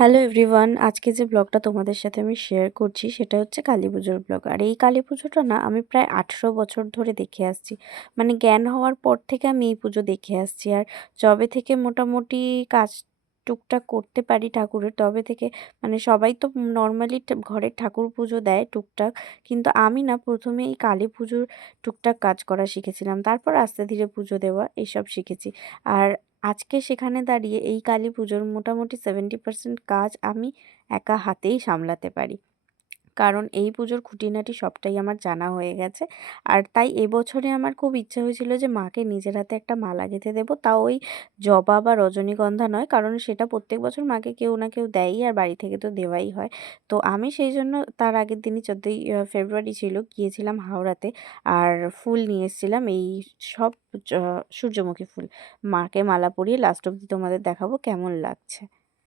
Hello everyone, আজকে যে ব্লগটা তোমাদের সাথে আমি শেয়ার করছি সেটা হচ্ছে কালী পুজোর ব্লগ। আর এই কালী পুজোটা না আমি প্রায় 18 বছর ধরে দেখে আসছি। মানে জ্ঞান হওয়ার পর থেকে আমি এই পুজো দেখে আসছি। আর যবে থেকে মোটামুটি কাজ টুকটাক করতে পারি ঠাকুরের, তবে থেকে মানে সবাই তো নর্মালি ঘরের ঠাকুর পুজো দেয় টুকটাক, কিন্তু আমি না প্রথমে এই কালী পুজোর টুকটাক কাজ করা শিখেছিলাম, তারপর আস্তে ধীরে পুজো দেওয়া এইসব শিখেছি। আর আজকে সেখানে দাঁড়িয়ে এই কালী পুজোর মোটামুটি 70% কাজ আমি একা হাতেই সামলাতে পারি। কারণ এই পুজোর খুঁটিনাটি সবটাই আমার জানা হয়ে গেছে। আর তাই এবছরে আমার খুব ইচ্ছে হয়েছিল যে মাকে নিজের হাতে একটা মালা গেঁথে দেবো। তাও ওই জবা বা রজনীগন্ধা নয়, কারণ সেটা প্রত্যেক বছর মাকে কেউ না কেউ দেয়ই, আর বাড়ি থেকে তো দেওয়াই হয়। তো আমি সেই জন্য তার আগের দিনই 14ই ফেব্রুয়ারি ছিল, গিয়েছিলাম হাওড়াতে। আর ফুল নিয়ে এসেছিলাম এই সব জ সূর্যমুখী ফুল। মাকে মালা পরিয়ে লাস্ট অব্দি তোমাদের দেখাবো কেমন লাগছে।